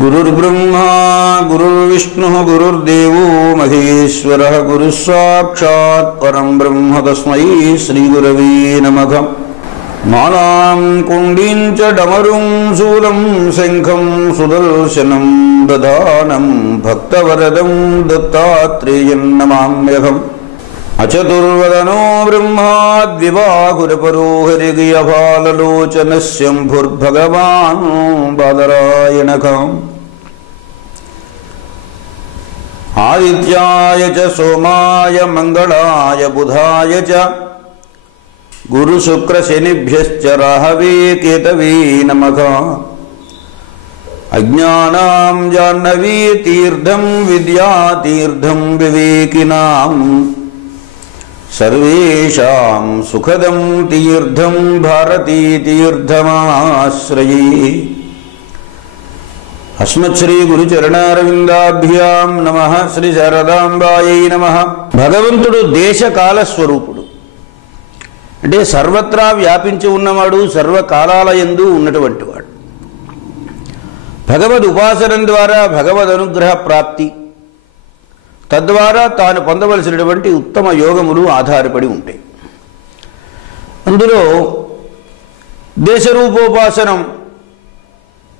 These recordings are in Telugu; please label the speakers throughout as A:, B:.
A: गुरुर्ब्रह्मा गुरुर्विष्णुः गुरुर्देवो महेश्वरः गुरुस्वाक्षात् परं ब्रह्म तस्मै श्रीगुरवे नमः। मालां कुण्डीं च डमरुं शूलं शङ्खं सुदर्शनं दधानं भक्तवरदं दत्तात्रेयं नमाम्यहम्। अचतुर्वदनो ब्रह्माद्विवारपरोहरिगियभाललोचन शम्भुर्भगवान् बालरायणक आदित्याय च सोमाय मङ्गलाय बुधाय च गुरुशुक्रशनिभ्यश्च राहवे केतवे नमः। अज्ञानाम् जाह्नवीतीर्थम् विद्यातीर्थं विवेकिनाम्। సర్వేషాం సుఖదం తీర్థం భారతీతీర్థమాశ్రయే అస్మత్శ్రీ గురుచరణారవిందాభ్యాం నమ. శ్రీ శారదాంబాయై నమ. భగవంతుడు దేశకాల స్వరూపుడు అంటే సర్వత్రా వ్యాపించి ఉన్నవాడు సర్వకాలాల ఎందు ఉన్నటువంటి వాడు. భగవద్ ఉపాసనం ద్వారా భగవద్ అనుగ్రహ ప్రాప్తి తద్వారా తాను పొందవలసినటువంటి ఉత్తమ యోగములు ఆధారపడి ఉంటాయి అందులో దేశరూపోపాసనం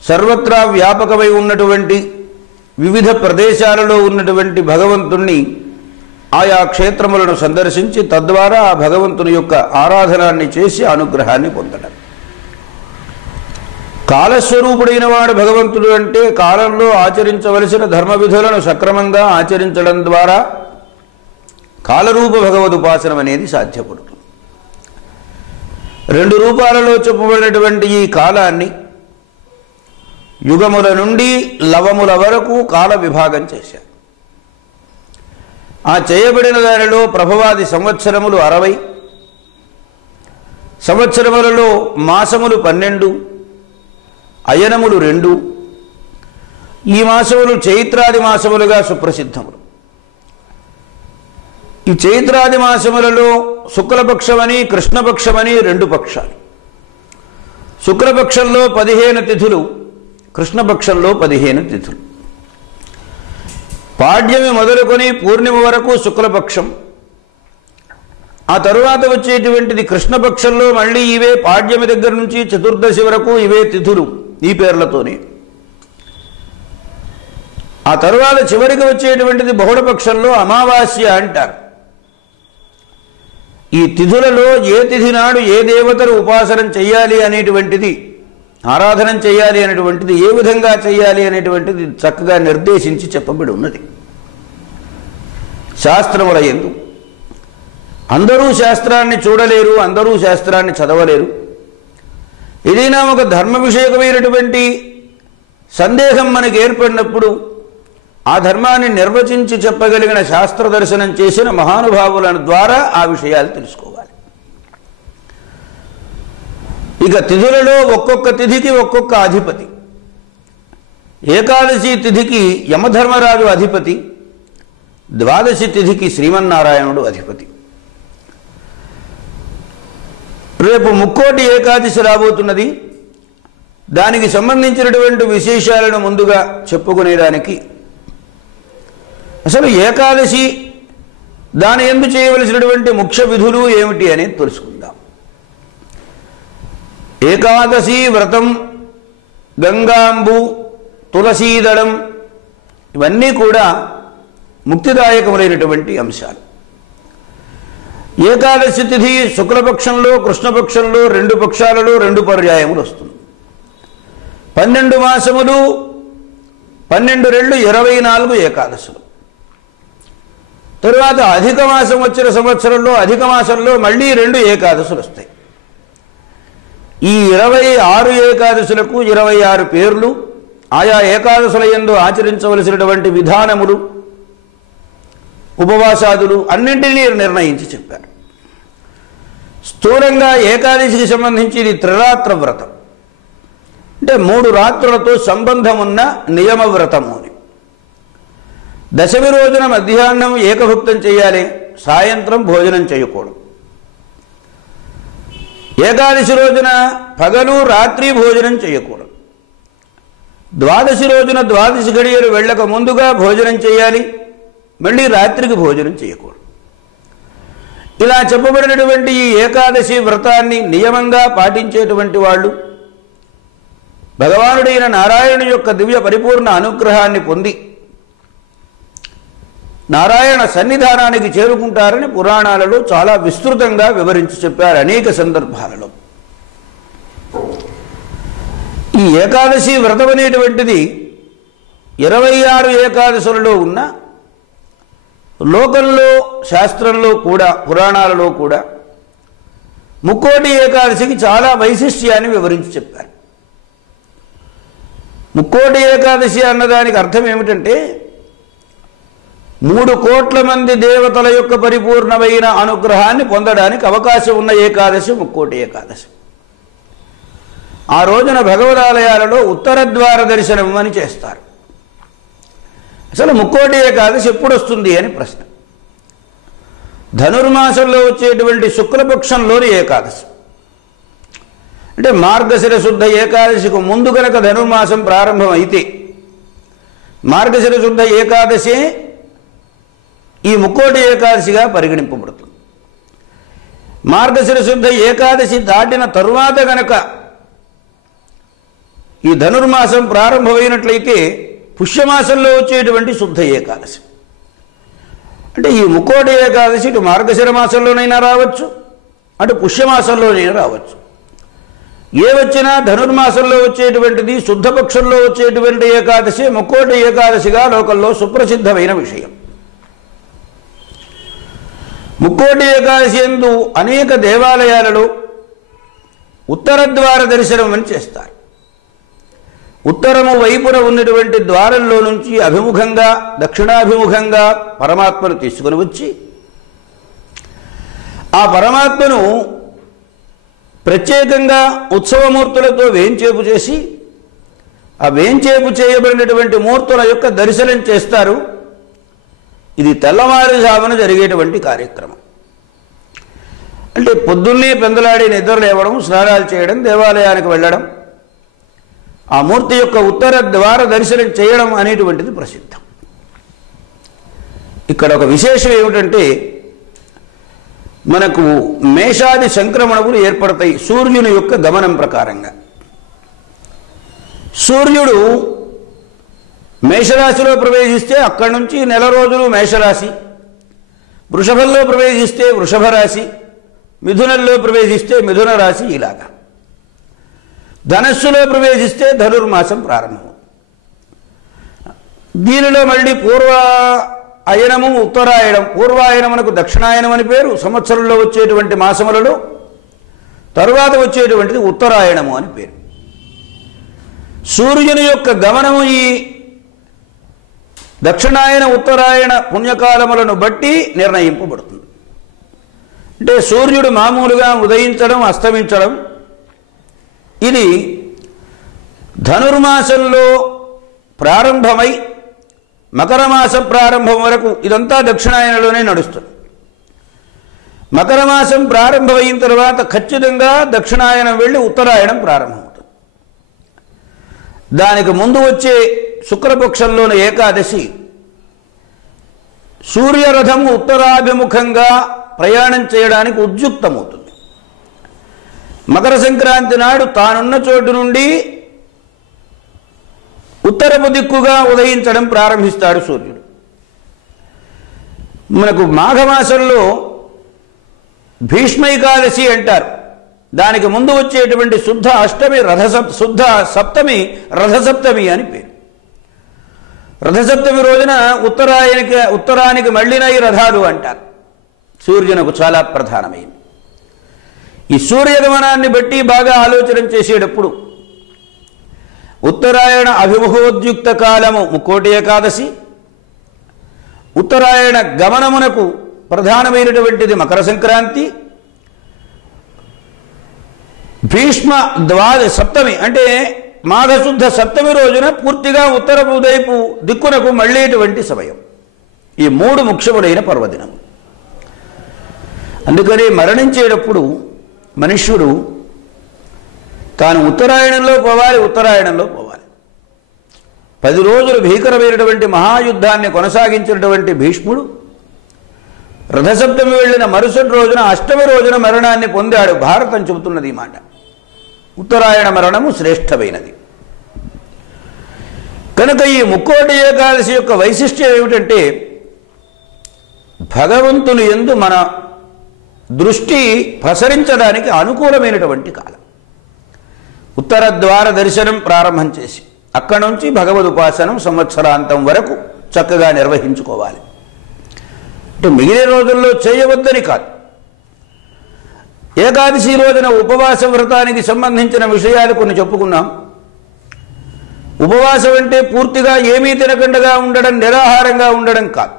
A: సర్వత్రా వ్యాపకమై ఉన్నటువంటి వివిధ ప్రదేశాలలో ఉన్నటువంటి భగవంతుణ్ణి ఆయా క్షేత్రములను సందర్శించి తద్వారా ఆ భగవంతుని యొక్క ఆరాధనాన్ని చేసి అనుగ్రహాన్ని పొందడం. కాలస్వరూపుడైన వాడు భగవంతుడు అంటే కాలంలో ఆచరించవలసిన ధర్మ విధులను సక్రమంగా ఆచరించడం ద్వారా కాలరూప భగవదుపాసనం అనేది సాధ్యపడుతుంది. రెండు రూపాలలో చెప్పబడినటువంటి ఈ కాలాన్ని యుగముల నుండి లవముల వరకు కాల విభాగం చేశారు. ఆ చేయబడిన దానిలో ప్రభవాది సంవత్సరములు అరవై సంవత్సరములలో మాసములు పన్నెండు అయనములు రెండు. ఈ మాసములు చైత్రాది మాసములుగా సుప్రసిద్ధములు. ఈ చైత్రాది మాసములలో శుక్లపక్షమని కృష్ణపక్షమని రెండు పక్షాలు. శుక్లపక్షంలో పదిహేను తిథులు కృష్ణపక్షంలో పదిహేను తిథులు. పాడ్యమి మొదలుకొని పూర్ణిమ వరకు శుక్లపక్షం. ఆ తరువాత వచ్చేటువంటిది కృష్ణపక్షంలో మళ్ళీ ఇవే పాడ్యమి దగ్గర నుంచి చతుర్దశి వరకు ఇవే తిథులు. ఈ పేర్లతోనే. ఆ తరువాత చివరికి వచ్చేటువంటిది బహుళపక్షంలో అమావాస్య అంటారు. ఈ తిథులలో ఏ తిథి నాడు ఏ దేవతను ఉపాసనం చెయ్యాలి అనేటువంటిది ఆరాధన చేయాలి అనేటువంటిది ఏ విధంగా చేయాలి అనేటువంటిది చక్కగా నిర్దేశించి చెప్పబడి ఉన్నది. శాస్త్రముల ఎందు. అందరూ శాస్త్రాన్ని చూడలేరు అందరూ శాస్త్రాన్ని చదవలేరు. ఏదైనా ఒక ధర్మ విషయకమైనటువంటి సందేహం మనకు ఏర్పడినప్పుడు ఆ ధర్మాన్ని నిర్వచించి చెప్పగలిగిన శాస్త్ర దర్శనం చేసిన మహానుభావుల ద్వారా ఆ విషయాలు తెలుసుకోవాలి. ఇక తిథులలో ఒక్కొక్క తిథికి ఒక్కొక్క అధిపతి. ఏకాదశి తిథికి యమధర్మరాజు అధిపతి. ద్వాదశి తిథికి శ్రీమన్నారాయణుడు అధిపతి. రేపు ముక్కోటి ఏకాదశి రాబోతున్నది. దానికి సంబంధించినటువంటి విశేషాలను ముందుగా చెప్పుకునేదానికి. అసలు ఏకాదశి దాని ఎందు చేయవలసినటువంటి ముఖ్య విధులు ఏమిటి అనేది తెలుసుకుందాం. ఏకాదశి వ్రతం గంగాంబు తులసీదళం ఇవన్నీ కూడా ముక్తిదాయకములైనటువంటి అంశాలు. ఏకాదశి తిథి శుక్లపక్షంలో కృష్ణపక్షంలో రెండు పక్షాలలో రెండు పర్యాయములు వస్తుంది. పన్నెండు మాసములు పన్నెండు రెండు ఇరవై నాలుగు ఏకాదశులు. తరువాత అధిక మాసం వచ్చిన సంవత్సరంలో అధిక మాసంలో మళ్ళీ రెండు ఏకాదశులు వస్తాయి. ఈ ఇరవై ఆరు ఏకాదశులకు ఇరవై ఆరు పేర్లు ఆయా ఏకాదశుల యందు ఆచరించవలసినటువంటి విధానములు ఉపవాసాదులు అన్నింటినీ నిర్ణయించి చెప్పారు. స్థూలంగా ఏకాదశికి సంబంధించి ఇది త్రిరాత్ర వ్రతం. అంటే మూడు రాత్రులతో సంబంధం ఉన్న నియమ వ్రతము అని దశమి రోజున మధ్యాహ్నం ఏకభుక్తం చేయాలి సాయంత్రం భోజనం చేయకూడదు. ఏకాదశి రోజున పగలు రాత్రి భోజనం చేయకూడదు. ద్వాదశి రోజున ద్వాదశి గడియలు వెళ్ళక ముందుగా భోజనం చేయాలి మళ్ళీ రాత్రికి భోజనం చేయకూడదు. ఇలా చెప్పబడినటువంటి ఈ ఏకాదశి వ్రతాన్ని నియమంగా పాటించేటువంటి వాళ్ళు భగవానుడైన నారాయణ యొక్క దివ్య పరిపూర్ణ అనుగ్రహాన్ని పొంది నారాయణ సన్నిధానానికి చేరుకుంటారని పురాణాలలో చాలా విస్తృతంగా వివరించి చెప్పారు అనేక సందర్భాలలో. ఈ ఏకాదశి వ్రతం అనేటువంటిది ఇరవై ఆరు ఏకాదశులలో ఉన్న లోకంలో శాస్త్రంలో కూడా పురాణాలలో కూడా ముక్కోటి ఏకాదశికి చాలా వైశిష్ట్యాన్ని వివరించి చెప్పారు. ముక్కోటి ఏకాదశి అన్నదానికి అర్థం ఏమిటంటే మూడు కోట్ల మంది దేవతల యొక్క పరిపూర్ణమైన అనుగ్రహాన్ని పొందడానికి అవకాశం ఉన్న ఏకాదశి ముక్కోటి ఏకాదశి. ఆ రోజున భగవదాలయాలలో ఉత్తర ద్వార దర్శనం అని చేస్తారు. అసలు ముక్కోటి ఏకాదశి ఎప్పుడు వస్తుంది అని ప్రశ్న. ధనుర్మాసంలో వచ్చేటువంటి శుక్లపక్షంలోని ఏకాదశి. అంటే మార్గశిర శుద్ధ ఏకాదశికి ముందు కనుక ధనుర్మాసం ప్రారంభం అయితే మార్గశిర శుద్ధ ఏకాదశి ఈ ముక్కోటి ఏకాదశిగా పరిగణింపబడుతుంది. మార్గశిర శుద్ధ ఏకాదశి దాటిన తరువాత గనక ఈ ధనుర్మాసం ప్రారంభమైనట్లయితే పుష్యమాసంలో వచ్చేటువంటి శుద్ధ ఏకాదశి. అంటే ఈ ముక్కోటి ఏకాదశి ఇటు మార్గశిర మాసంలోనైనా రావచ్చు అటు పుష్యమాసంలోనైనా రావచ్చు. ఏ వచ్చినా ధనుర్మాసంలో వచ్చేటువంటిది శుద్ధపక్షంలో వచ్చేటువంటి ఏకాదశి ముక్కోటి ఏకాదశిగా లోకల్లో సుప్రసిద్ధమైన విషయం. ముక్కోటి ఏకాదశి ఎందు అనేక దేవాలయాలలో ఉత్తరద్వార దర్శనం అని చేస్తారు. ఉత్తరము వైపున ఉన్నటువంటి ద్వారంలో నుంచి అభిముఖంగా దక్షిణాభిముఖంగా పరమాత్మను తీసుకుని వచ్చి ఆ పరమాత్మను ప్రత్యేకంగా ఉత్సవమూర్తులతో వేంచేపు చేసి ఆ వేంచేపు చేయబడినటువంటి మూర్తుల యొక్క దర్శనం చేస్తారు. ఇది తెల్లవారుజామున జరిగేటువంటి కార్యక్రమం. అంటే పొద్దున్నే పెందలాడి నిద్ర లేవడం స్నానాలు చేయడం దేవాలయానికి వెళ్ళడం ఆ మూర్తి యొక్క ఉత్తర ద్వార దర్శనం చేయడం అనేటువంటిది ప్రసిద్ధం. ఇక్కడ ఒక విశేషం ఏమిటంటే మనకు మేషాది సంక్రమణములు ఏర్పడతాయి సూర్యుని యొక్క గమనం ప్రకారంగా. సూర్యుడు మేషరాశిలో ప్రవేశిస్తే అక్కడి నుంచి నెల రోజులు మేషరాశి వృషభంలో ప్రవేశిస్తే వృషభ రాశి మిథునంలో ప్రవేశిస్తే మిథున రాశి ఇలాగా. ధనస్సులో ప్రవేశిస్తే ధనుర్మాసం ప్రారంభం. దీనిలో మళ్ళీ పూర్వ అయనము ఉత్తరాయణం. పూర్వాయనమునకు దక్షిణాయనం అని పేరు. సంవత్సరంలో వచ్చేటువంటి మాసములలో తరువాత వచ్చేటువంటిది ఉత్తరాయణము అని పేరు. సూర్యుని యొక్క గమనము ఈ దక్షిణాయన ఉత్తరాయణ పుణ్యకాలములను బట్టి నిర్ణయింపబడుతుంది. అంటే సూర్యుడు మామూలుగా ఉదయించడం అస్తమించడం ఇది ధనుర్మాసంలో ప్రారంభమై మకర మాసం ప్రారంభం వరకు ఇదంతా దక్షిణాయనలోనే నడుస్తుంది. మకర మాసం ప్రారంభమైన తర్వాత ఖచ్చితంగా దక్షిణాయనం వెళ్ళి ఉత్తరాయణం ప్రారంభమవుతుంది. దానికి ముందు వచ్చే శుక్రపక్షంలోని ఏకాదశి సూర్యరథం ఉత్తరాభిముఖంగా ప్రయాణం చేయడానికి ఉద్యుక్తమవుతుంది. మకర సంక్రాంతి నాడు తానున్న చోటు నుండి ఉత్తరపు దిక్కుగా ఉదయించడం ప్రారంభిస్తాడు సూర్యుడు. మనకు మాఘమాసంలో భీష్మైకాదశి అంటారు. దానికి ముందు వచ్చేటువంటి శుద్ధ అష్టమి రథసప్ శుద్ధ సప్తమి రథసప్తమి అని పేరు. రథసప్తమి రోజున ఉత్తరాయనికి ఉత్తరానికి మళ్ళినవి రథాలు అంటారు. సూర్యునకు చాలా ప్రధానమైంది ఈ సూర్యగమనాన్ని బట్టి బాగా ఆలోచన చేసేటప్పుడు ఉత్తరాయణ అభిముఖోద్యుక్త కాలము ముక్కోటి ఏకాదశి. ఉత్తరాయణ గమనమునకు ప్రధానమైనటువంటిది మకర సంక్రాంతి. భీష్మ ద్వాద సప్తమి అంటే మాఘశుద్ధ సప్తమి రోజున పూర్తిగా ఉత్తరపు వైపు దిక్కునకు మళ్ళేటువంటి సమయం. ఈ మూడు ముఖ్యములైన పర్వదినం అందుకని మరణించేటప్పుడు మనుష్యుడు తాను ఉత్తరాయణంలో పోవాలి ఉత్తరాయణంలో పోవాలి. పది రోజులు భీకరమైనటువంటి మహాయుద్ధాన్ని కొనసాగించినటువంటి భీష్ముడు రథసప్తమి వెళ్ళిన మరుసటి రోజున అష్టమి రోజున మరణాన్ని పొందాడు. భారతం చెబుతున్నది ఈ మాట. ఉత్తరాయణ మరణము శ్రేష్టమైనది. కనుక ఈ ముక్కోటి ఏకాదశి యొక్క వైశిష్ట్యం ఏమిటంటే భగవంతుని ఎందు మన దృష్టి ప్రసరించడానికి అనుకూలమైనటువంటి కాలం. ఉత్తర ద్వార దర్శనం ప్రారంభం చేసి అక్కడి నుంచి భగవద్ ఉపాసనం సంవత్సరాంతం వరకు చక్కగా నిర్వహించుకోవాలి. అంటే మిగిలిన రోజుల్లో చేయవద్దని కాదు. ఏకాదశి రోజున ఉపవాస వ్రతానికి సంబంధించిన విషయాలు కొన్ని చెప్పుకున్నాం. ఉపవాసం అంటే పూర్తిగా ఏమీ తినకుండా ఉండడం నిరాహారంగా ఉండడం కాదు.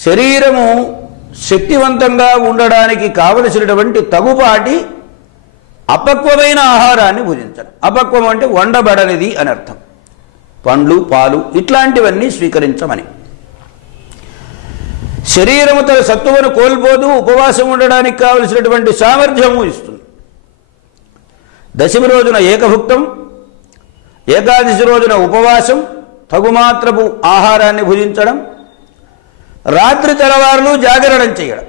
A: శరీరము శక్తివంతంగా ఉండడానికి కావలసినటువంటి తగుపాటి అపక్వమైన ఆహారాన్ని భుజించడం. అపక్వం అంటే వండబడనిది అని అర్థం. పండ్లు పాలు ఇట్లాంటివన్నీ స్వీకరించమని. శరీరము తన సత్తువను కోల్పోదు ఉపవాసం ఉండడానికి కావలసినటువంటి సామర్థ్యము ఇస్తుంది. దశమి రోజున ఏకభుక్తం ఏకాదశి రోజున ఉపవాసం తగుమాత్రపు ఆహారాన్ని భుజించడం రాత్రి తెల్లవారులు జాగరణం చేయడం.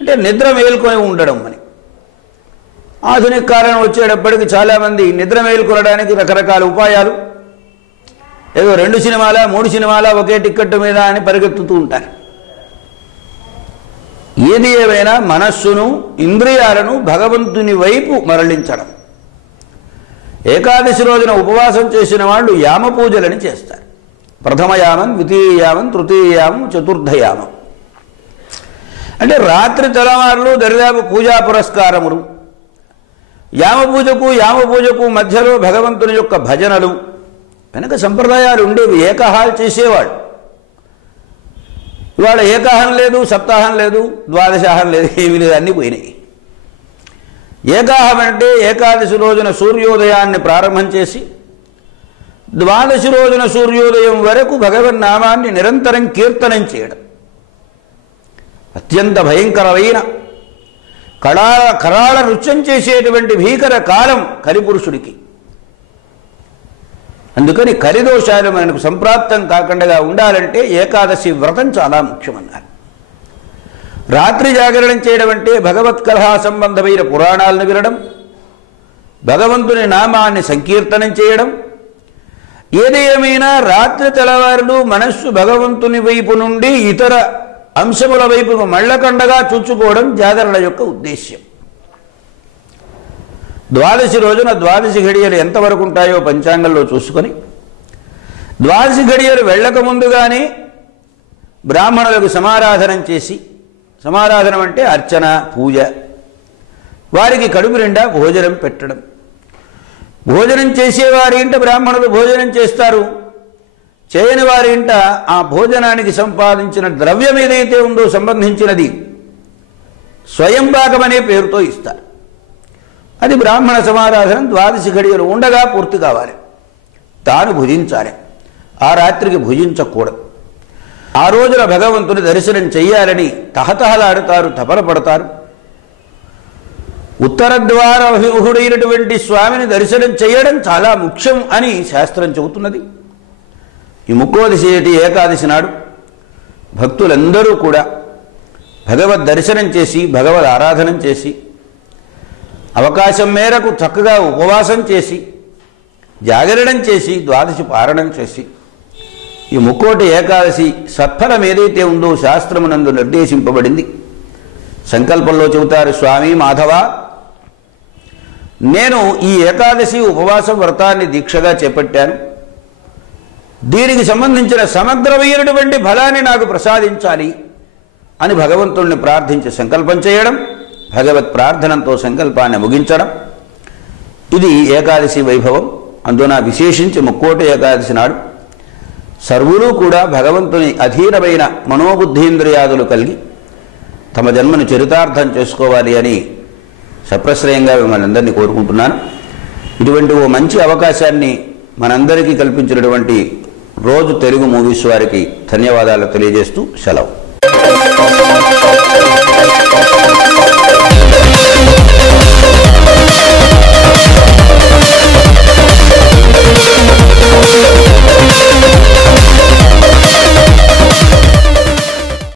A: అంటే నిద్ర మేల్కొని ఉండడం అని. ఆధునిక కాలం వచ్చేటప్పటికి చాలామంది నిద్ర మేల్కొనడానికి రకరకాల ఉపాయాలు. ఏదో రెండు సినిమాల మూడు సినిమాల ఒకే టిక్కెట్ మీద అని పరిగెత్తుతూ ఉంటారు. ఏది ఏమైనా మనస్సును ఇంద్రియాలను భగవంతుని వైపు మరలించడం. ఏకాదశి రోజున ఉపవాసం చేసిన వాళ్ళు యామ పూజలని చేస్తారు. ప్రథమయామం ద్వితీయయామం తృతీయయామం చతుర్థయామం అంటే రాత్రి తెల్లవారులు దరిదాపు పూజా పురస్కారములు. యామ పూజకు యామ పూజకు మధ్యలో భగవంతుని యొక్క భజనలు. వెనక సంప్రదాయాలు ఉండేవి ఏకహాలు చేసేవాడు. ఇవాళ ఏకాహం లేదు సప్తాహం లేదు ద్వాదశాహం లేదు ఏమీ లేదు అన్నీ పోయినాయి. ఏకాహం అంటే ఏకాదశి రోజున సూర్యోదయాన్ని ప్రారంభం చేసి ద్వాదశి రోజున సూర్యోదయం వరకు భగవన్నామాన్ని నిరంతరం కీర్తనం చేయడం. అత్యంత భయంకరమైన కళా కరాళ నృత్యం చేసేటువంటి భీకర కాలం కలిపురుషుడికి. అందుకని కలిదోషాలు మనకు సంప్రాప్తం కాకుండా ఉండాలంటే ఏకాదశి వ్రతం చాలా ముఖ్యమన్నారు. రాత్రి జాగరణం చేయడం అంటే భగవత్ కలహా సంబంధమైన పురాణాలను వినడం భగవంతుని నామాన్ని సంకీర్తనం చేయడం ఏది ఏమైనా రాత్రి తెల్లవారులు మనస్సు భగవంతుని వైపు నుండి ఇతర అంశముల వైపుకు మళ్ళకండగా చూచుకోవడం జాగరణ యొక్క ఉద్దేశ్యం. ద్వాదశి రోజున ద్వాదశి ఘడియలు ఎంతవరకు ఉంటాయో పంచాంగంలో చూసుకొని ద్వాదశి ఘడియలు వెళ్ళక ముందుగానే బ్రాహ్మణులకు సమారాధనం చేసి సమారాధనం అంటే అర్చన పూజ వారికి కడుపు నిండా భోజనం పెట్టడం. భోజనం చేసేవారి ఇంట బ్రాహ్మణులు భోజనం చేస్తారు. చేయని వారి ఇంట ఆ భోజనానికి సంపాదించిన ద్రవ్యం ఏదైతే ఉందో సంబంధించినది స్వయం అనే పేరుతో ఇస్తారు. అది బ్రాహ్మణ సమారాధన ద్వాదశి ఘడియలు ఉండగా పూర్తి కావాలి. తాను భుజించాలి. ఆ రాత్రికి భుజించకూడదు. ఆ రోజున భగవంతుని దర్శనం చెయ్యాలని తహతహలాడుతారు తపన పడతారు. ఉత్తర ద్వార స్వామిని దర్శనం చేయడం చాలా ముఖ్యం అని శాస్త్రం చెబుతున్నది. ఈ ముక్కోదశి ఏకాదశి నాడు భక్తులందరూ కూడా భగవద్ దర్శనం చేసి భగవద్ ఆరాధనం చేసి అవకాశం మేరకు చక్కగా ఉపవాసం చేసి జాగరణం చేసి ద్వాదశి పారణం చేసి ఈ ముక్కోటి ఏకాదశి సత్ఫలం ఏదైతే ఉందో శాస్త్రమునందు నిర్దేశింపబడింది. సంకల్పంలో చెబుతారు స్వామి మాధవ నేను ఈ ఏకాదశి ఉపవాస వ్రతాన్ని దీక్షగా చేపట్టాను. దీనికి సంబంధించిన సమగ్రమైనటువంటి ఫలాన్ని నాకు ప్రసాదించాలి అని భగవంతుణ్ణి ప్రార్థించి సంకల్పం చేయడం భగవత్ ప్రార్థనంతో సంకల్పాన్ని ముగించడం. ఇది ఏకాదశి వైభవం. అందున విశేషించి ముక్కోటి ఏకాదశి నాడు సర్వులు కూడా భగవంతుని అధీనమైన మనోబుద్ధీంద్రియాదులు కలిగి తమ జన్మను చరితార్థం చేసుకోవాలి అని సప్రశ్రయంగా మిమ్మల్ని అందరినీ కోరుకుంటున్నాను. ఇటువంటి ఓ మంచి అవకాశాన్ని మనందరికీ కల్పించినటువంటి రోజు తెలుగు మూవీస్ వారికి ధన్యవాదాలు తెలియజేస్తూ సెలవు.